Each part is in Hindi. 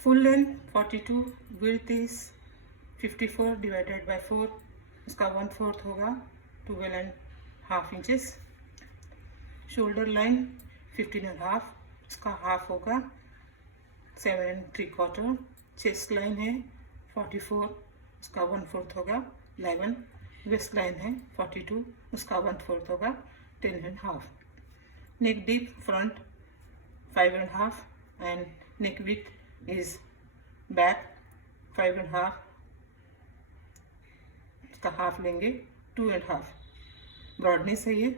Full length 42, width is 54 divided by 4, उसका 1/4 होगा 12.5 इंचेस। शोल्डर लाइन 15.5, उसका हाफ होगा 7 3/4। चेस्ट लाइन है 44, उसका 1/4 होगा 11। वेस्ट लाइन है 42, उसका 1/4 होगा 10.5। Neck deep front 5.5 and neck width is back 5.5, इसका हाफ लेंगे 2.5। ब्रॉडनेस है ये।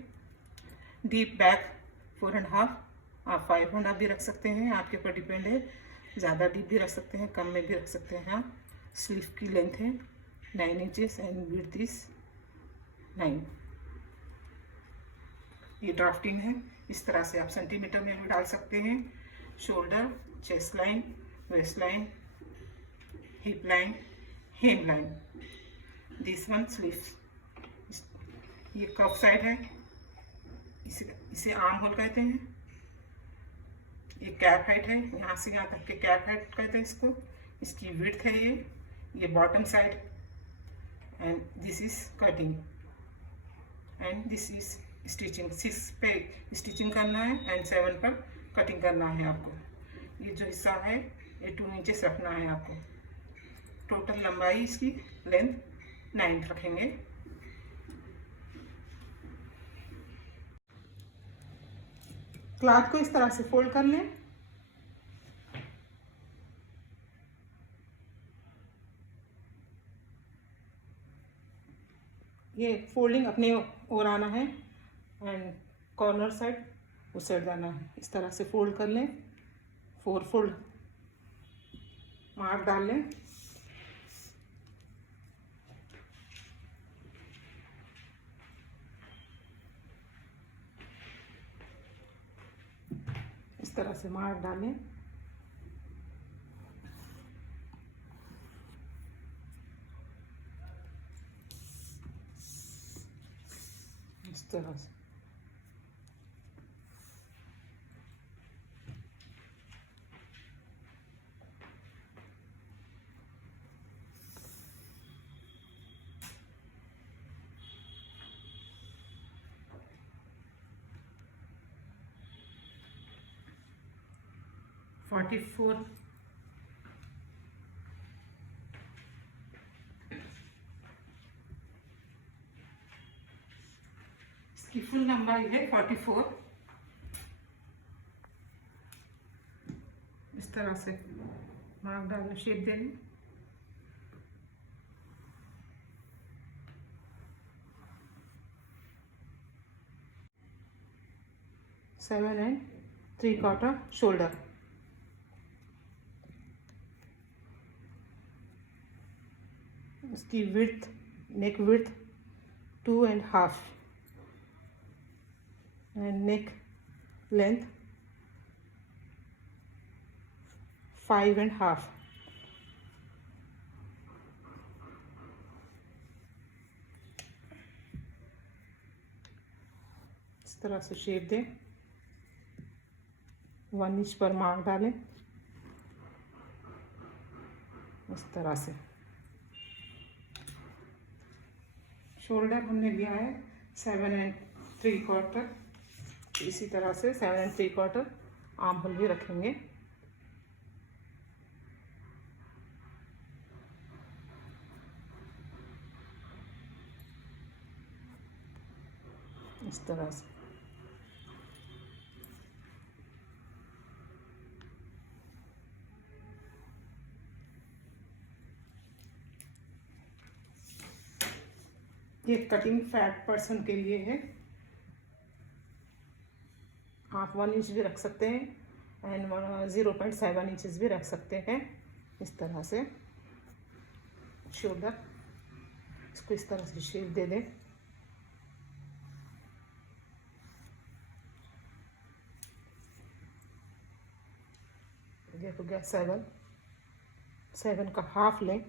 डीप बैक 4.5, आप 5.5 भी रख सकते हैं, आपके ऊपर डिपेंड है। ज़्यादा डीप भी रख सकते हैं, कम में भी रख सकते हैं आप। स्लीव की लेंथ है 9 इंचेस एंड विड्थ इज 9। ये ड्राफ्टिंग है, इस तरह से आप सेंटीमीटर में भी डाल सकते हैं। Shoulder, chest line, waist line, hip line, hem line. This one sleeve, ये कफ साइड है, इसे आर्म होल कहते हैं। ये कैप हाइट है, यहाँ से यहाँ तक के कैप हाइट कहते हैं इसको। इसकी विड्थ है ये bottom side, and this is cutting and this is stitching. 6 पे स्टिचिंग करना है एंड 7 पर कटिंग करना है आपको। ये जो हिस्सा है ये 2 इंचेस रखना है आपको। टोटल लंबाई इसकी लेंथ 9 रखेंगे। क्लॉथ को इस तरह से फोल्ड कर लें। ये फोल्डिंग अपने ओर आना है एंड कॉर्नर साइड उस साइड जाना है। इस तरह से फोल्ड कर लें। 4 फोल्ड मार्क डाल लें। इस तरह से मार्क डालें। इस तरह से फोर्टी फोर इसकी फुल लंबाई है 44। इस तरह से मार्क डालना, शेप देना। Seven and 3/4 shoulder. इसकी width, neck width 2.5 and neck length 5.5। इस तरह से शेप दें। 1 इंच पर मार्क डालें इस तरह से। शोल्डर हमने लिया है 7 एंड 3/4। इसी तरह से 7 एंड 3/4 आर्म होल भी रखेंगे। इस तरह से ये कटिंग फैट पर्सन के लिए है। आप 1 इंच भी रख सकते हैं एंड 0.7 इंचेस भी रख सकते हैं। इस तरह से शोल्डर, इसको इस तरह से शेप दे दें। ये हो गया 7 का हाफ लें।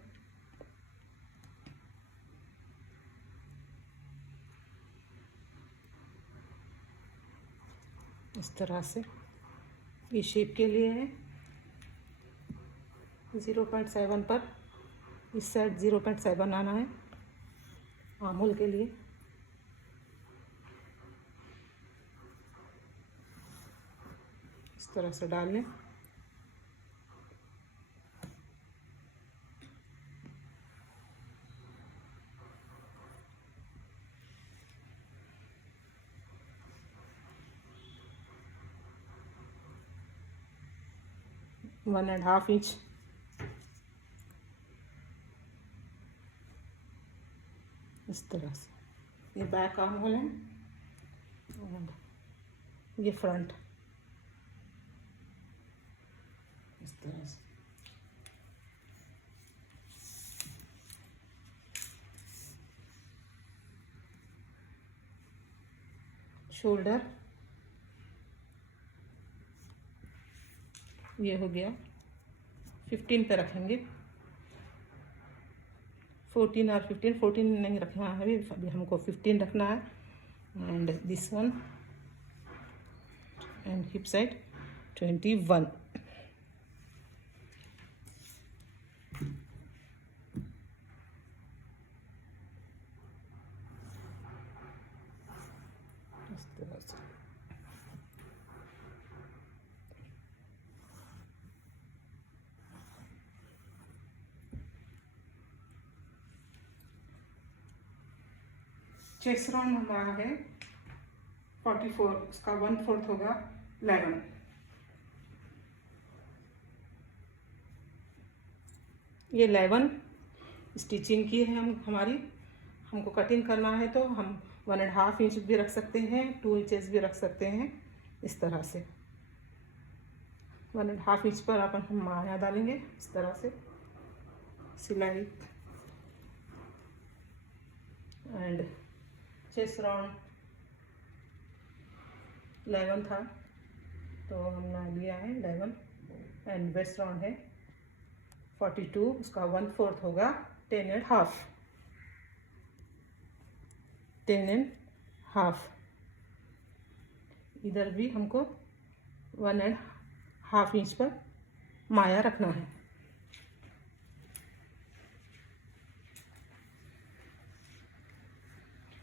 इस तरह से ये शेप के लिए है। 0.7 पर, इस साइड 0.7 आना है आर्महोल के लिए। इस तरह से डाल लें। वन एंड हाफ इंच इस तरह से। ये बैक आर्महोल है और ये फ्रंट इस तरह से। शोल्डर ये हो गया 15 पे रखेंगे। 14 और 15, 14 नहीं रखना है अभी हमको 15 रखना है। And this one and hip side 21। इस तरह से। चेस्ट राउंड हमारा है 44, उसका 1/4 होगा 11। ये 11 स्टिचिंग की है हमारी। हमको कटिंग करना है तो हम 1.5 इंच भी रख सकते हैं, 2 इंचेस भी रख सकते हैं। इस तरह से 1.5 इंच पर अपन हम माया डालेंगे इस तरह से सिलाई। एंड चेस्ट राउंड 11 था तो हमने लिया है 11। एंड वेस्ट राउंड है 42, उसका 1/4 होगा 10.5। 10.5। इधर भी हमको 1.5 इंच पर माया रखना है।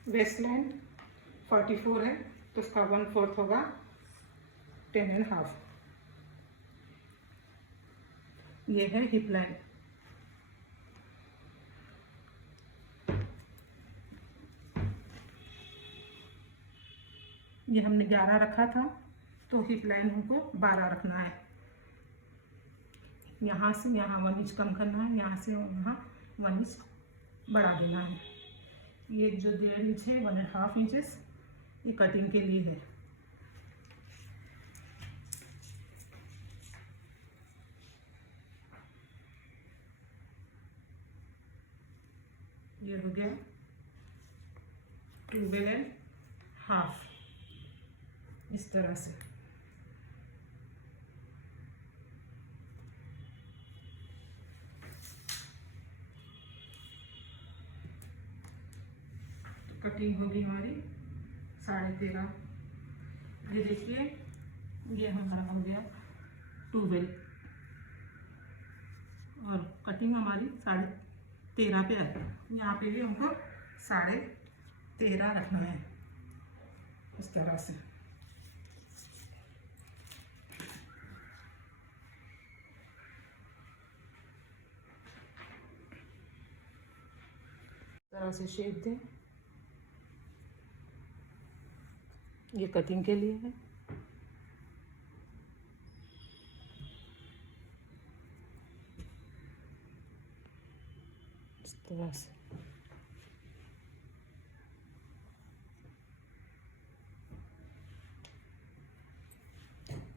वेस्ट लाइन 44 है तो उसका 1/4 होगा 10.5। ये है हिप लाइन। ये हमने 11 रखा था तो हिप लाइन हमको 12 रखना है। यहाँ से यहाँ 1 इंच कम करना है, यहाँ से यहाँ 1 इंच बढ़ा देना है। ये जो 1.5 इंच है 1.5 इंचेस ये कटिंग के लिए है। ये हो गया 12.5 इस तरह से। कटिंग होगी हमारी 13.5। ये देखिए ये हमारा हो गया 12 और कटिंग हमारी 13.5 पे है। यहाँ पे भी हमको 13.5 रखना है इस तरह से। तरह से शेप दें। ये कटिंग के लिए है। इस तरह से।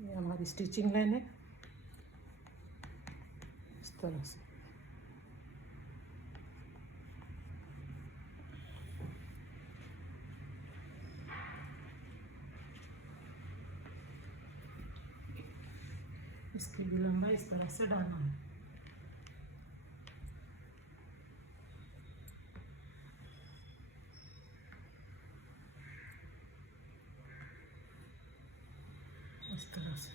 ये हमारी स्टिचिंग लाइन है इस तरह से। इसकी भी लंबाई इस तरह से डालना है। इस तरह से।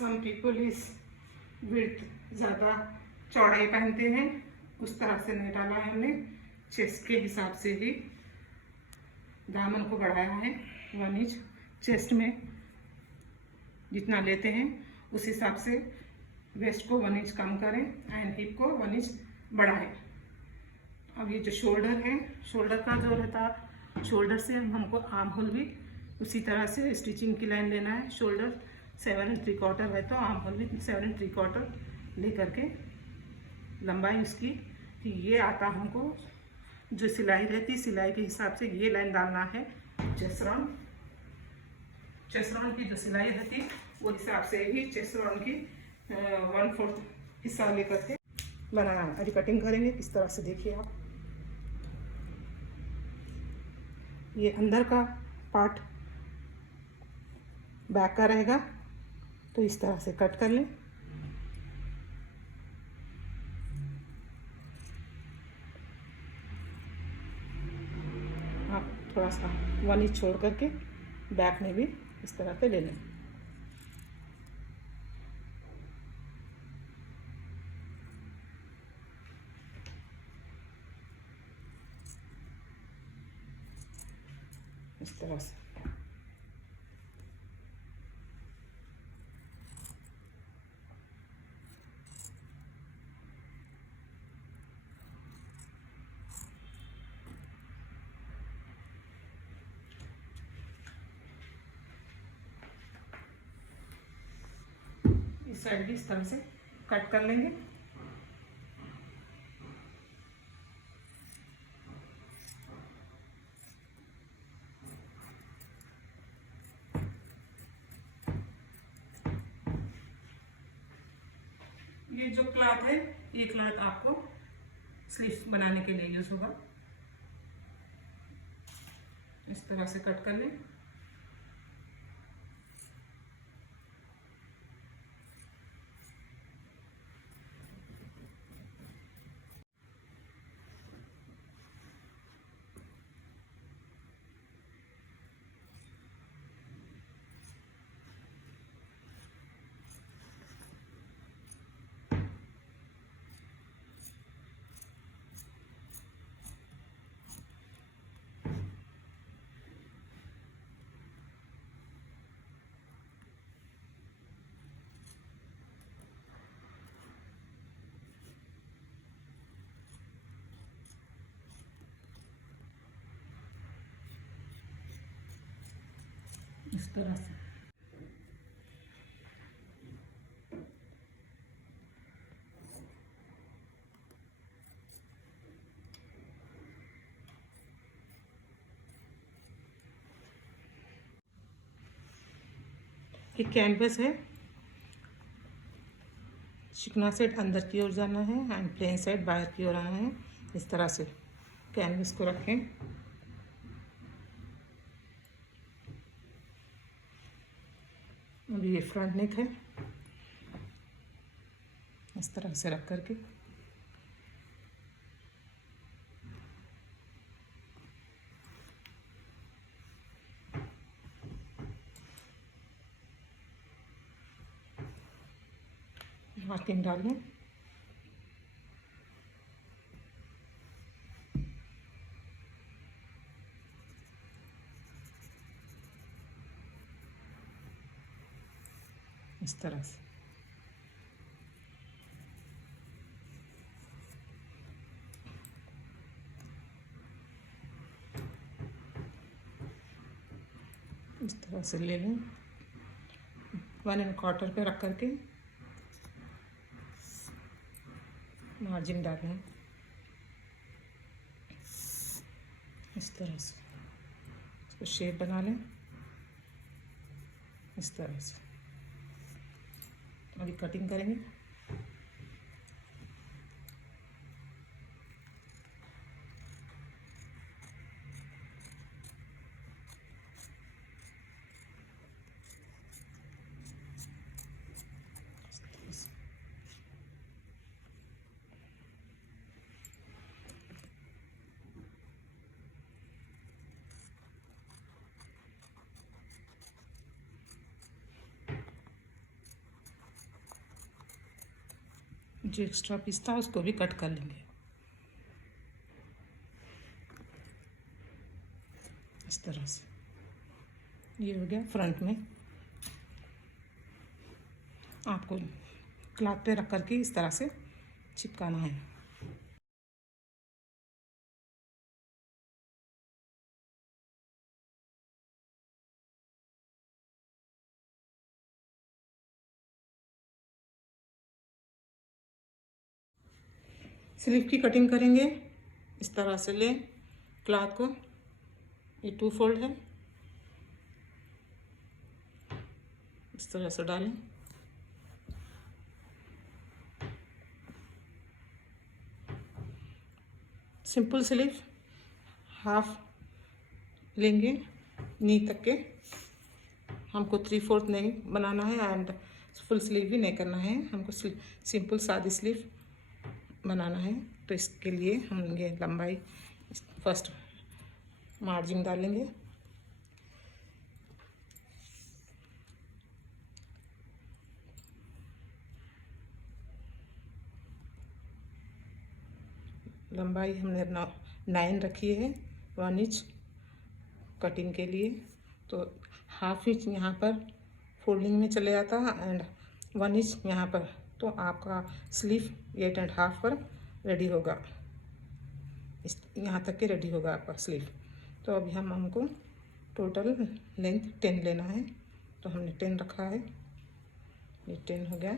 सम पीपल इस विड्थ ज़्यादा चौड़ाई पहनते हैं, उस तरह से नहीं डाला है हमने। चेस्ट के हिसाब से ही दामन को बढ़ाया है 1 इंच। चेस्ट में जितना लेते हैं उस हिसाब से वेस्ट को 1 इंच कम करें एंड हिप को 1 इंच बढ़ाएं। अब ये जो शोल्डर है, शोल्डर का जो रहता, शोल्डर से हमको आर्म होल भी उसी तरह से स्टिचिंग की लाइन लेना है। शोल्डर 7 3/4 है तो आर्म होल भी 7 3/4 ले करके लंबाई उसकी कि ये आता हमको जो सिलाई रहती, सिलाई के हिसाब से ये लाइन डालना है। चेस्ट राउंड की जो सिलाई रहती वो हिसाब से ही चेस्ट राउंड की 1/4 हिस्सा लेकर के बनाना है। अभी कटिंग करेंगे किस तरह से, देखिए आप। ये अंदर का पार्ट बैक का रहेगा तो इस तरह से कट कर लें। आप थोड़ा सा 1 इंच छोड़ करके बैक में भी इस तरह से ले लें। इस तरह से इस साइड भी इस तरह से कट कर लेंगे। ये जो क्लॉथ है, ये क्लॉथ आपको स्लीव्स बनाने के लिए यूज होगा। इस तरह से कट कर लें। इस तरह से ये कैनवस है, चिकना साइड अंदर की ओर जाना है एंड प्लेन साइड बाहर की ओर आना है। इस तरह से कैनवस को रखें। अभी ये फ्रंट नेक है, इस तरह से रख करके मार्किंग डाल लें। इस तरह से ले लें। 1 1/4 पे रख करके मार्जिन डालें। इस तरह से इसको शेप बना लें। इस तरह से अभी कटिंग करेंगे। जो एक्स्ट्रा पीस था उसको भी कट कर लेंगे इस तरह से। ये हो गया फ्रंट में। आपको क्लॉथ पे रख करके इस तरह से चिपकाना है। स्लीव की कटिंग करेंगे। इस तरह से लें क्लॉथ को, ये 2 फोल्ड है, इस तरह से डालें। सिंपल स्लीव हाफ लेंगे नी तक के, हमको 3/4 नहीं बनाना है एंड फुल स्लीव भी नहीं करना है, हमको सिंपल सादी स्लीव बनाना है। तो इसके लिए हम ये लंबाई फर्स्ट मार्जिन डालेंगे, लंबाई हमने 9 रखी है 1 इंच कटिंग के लिए। तो हाफ इंच यहाँ पर फोल्डिंग में चले जाता एंड 1 इंच यहाँ पर, तो आपका स्लीव 8.5 पर रेडी होगा, इस यहाँ तक के रेडी होगा आपका स्लीव। तो अभी हमको टोटल लेंथ 10 लेना है, तो हमने 10 रखा है, ये 10 हो गया।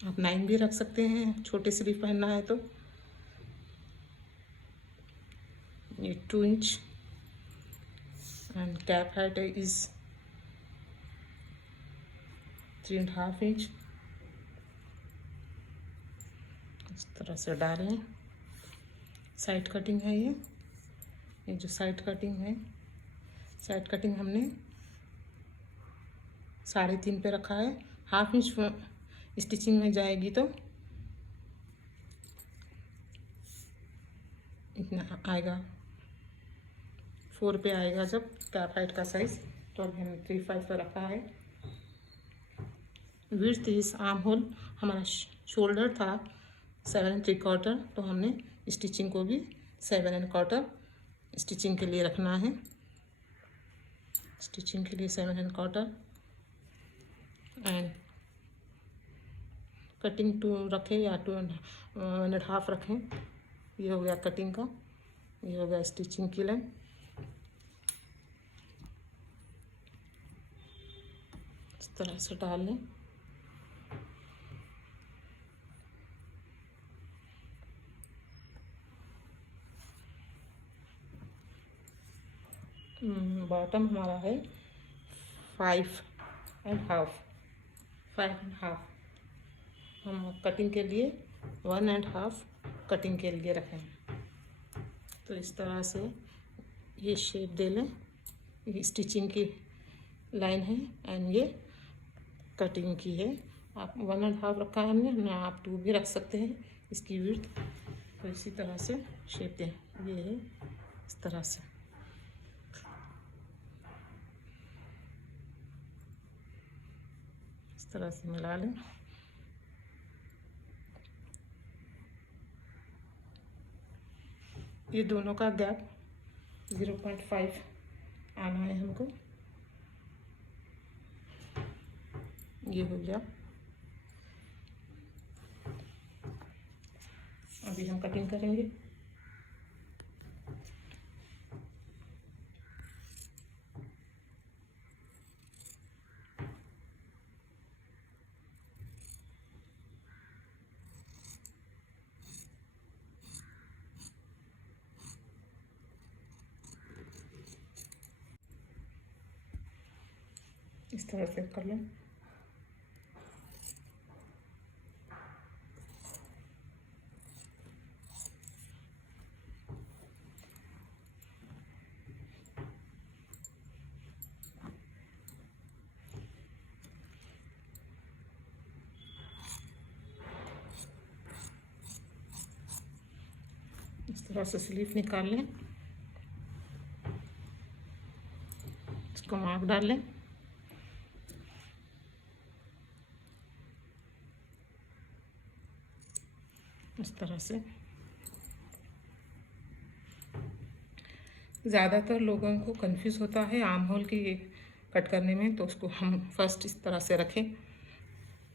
आप 9 भी रख सकते हैं छोटे स्लीव पहनना है तो। ये 2 inch and cap height is 3.5 inch. इस तरह से डालें। साइड कटिंग है ये जो साइड कटिंग है, साइड कटिंग हमने 3.5 पे रखा है। हाफ इंच स्टिचिंग में जाएगी तो इतना आएगा, 4 पे आएगा जब कैप हाइट का साइज। तो अभी हमने 3.5 पर रखा है। विड्थ इस आर्म होल हमारा शोल्डर था 7 3/4, तो हमने स्टिचिंग को भी 7 1/4 स्टिचिंग के लिए रखना है। स्टिचिंग के लिए 7 1/4 एंड कटिंग 2 रखें या 2 1.5 रखें। ये हो गया कटिंग का, ये हो गया स्टिचिंग की लाइन। इस तरह से डाल लें। बॉटम हमारा है 5.5 हम कटिंग के लिए 1.5 कटिंग के लिए रखें। तो इस तरह से ये शेप दे लें। ये स्टिचिंग की लाइन है एंड ये कटिंग की है। आप 1.5 रखा है हमने, आप 2 भी रख सकते हैं इसकी विड्थ। तो इसी तरह से शेप दें, ये है इस तरह से। इस तरह से मिला लें। ये दोनों का गैप 0.5 आना है हमको। ये हो गया। अभी हम कटिंग करेंगे। इस तरह से कर लें। इस तरह से स्लीव निकाल लें, इसको मार्क डाल लें। इस तरह से। ज़्यादातर लोगों को कंफ्यूज होता है आर्म होल की कट करने में, तो उसको हम फर्स्ट इस तरह से रखें,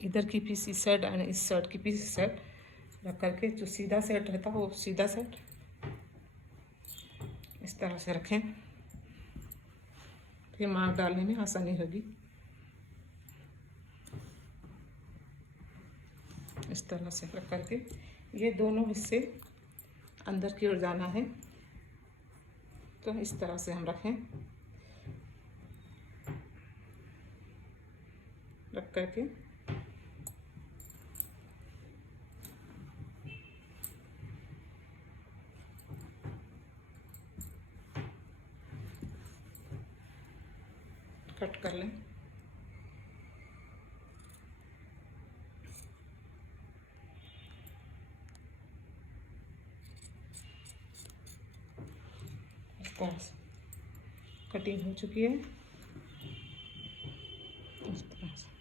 इधर की पीस इस साइड एंड इस साइड की पीस इस साइड रख करके जो सीधा सेट रहता है वो सीधा सेट इस तरह से रखें, फिर मार्क डालने में आसानी होगी। इस तरह से रख करके ये दोनों हिस्से अंदर की ओर जाना है, तो इस तरह से हम रखें, रख करके कट कर लें। इस तरह से कटिंग हो चुकी है, इस तरह से।